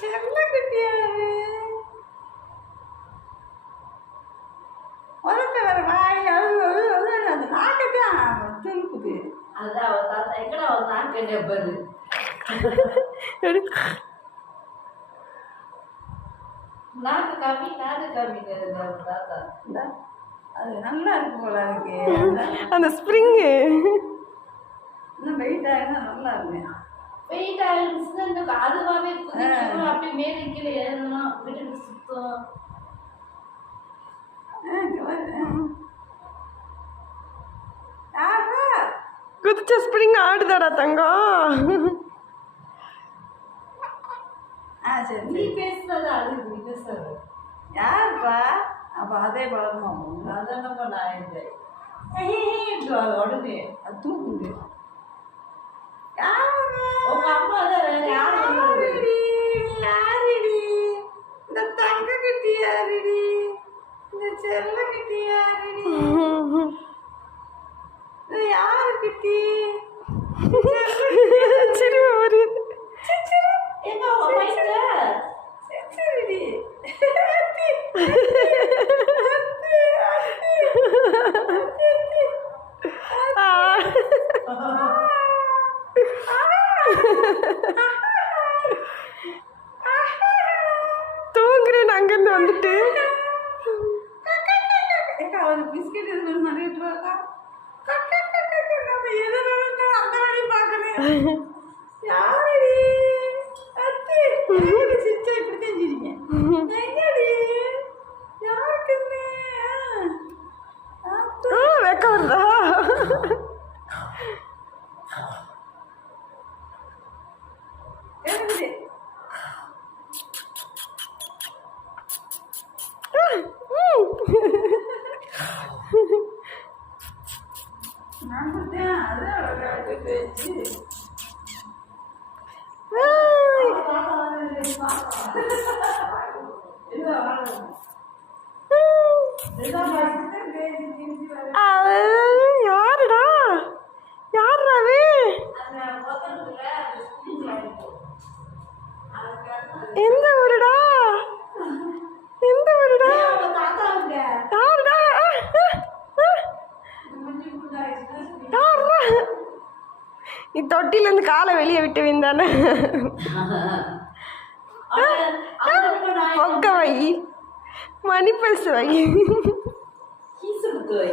செல்ல குட்டியாரு உதட்ட வர வாய் அந்த நாக்கத்தான் துணுக்குது. அதான் அவள் தாத்தா எங்கடா அவள் நாக்கு பாரு. நாக்கு காமிக்கிறது அவள் தாத்தா. அது நல்லா இருக்கு போல இருக்கு. அந்த ஸ்ப்ரிங்கு இன்னும் வெயிட் ஆகினா நல்லா இருக்கு. வெயிட் ஆகிடுச்சுன்னா அதுவாகவே குதிக்கணும், அப்படியே மேலே கீழே ஏறணும், விட்டு சுத்தம். குதிச்ச ஸ்ப்ரிங் ஆடுதாடா தங்கம். சரி நீ பேசுறதா அது நீ பேசுறது யாருப்பா? அப்போ அதே பழக்கமா அதென்னப்பா நான் இருந்தேன் உடனே அது தூக்குது. உங்க அம்மா தான் வேற யாரும் யாருடி? இந்த தங்க கட்டி யாருடி? இந்த செல்ல கட்டி யாருடி? யாரு கட்டி? சரி ஒரு எங்க உங்க சரிடி தூங்குறேன் அங்கிருந்து வந்துட்டு. ஒரு பிஸ்கெட் இது மாதிரி அந்த வழி பார்க்கணும். யாருடி? அத்தி சிரிச்சா இப்படி தெரிஞ்சிருங்க. எங்கடி? யாருக்குன்னு வெக்க வருதா? நான் கொடுத்தேன். அதான் பேச்சு யாருடா யாருடாவே? எந்த ஊருடா? எந்த ஊருடா? யாருடா? நீ தொட்டிலேருந்து காலை வெளியே விட்டு வந்தானே. மொக்க வை மணி பல்ஸ் வை. வை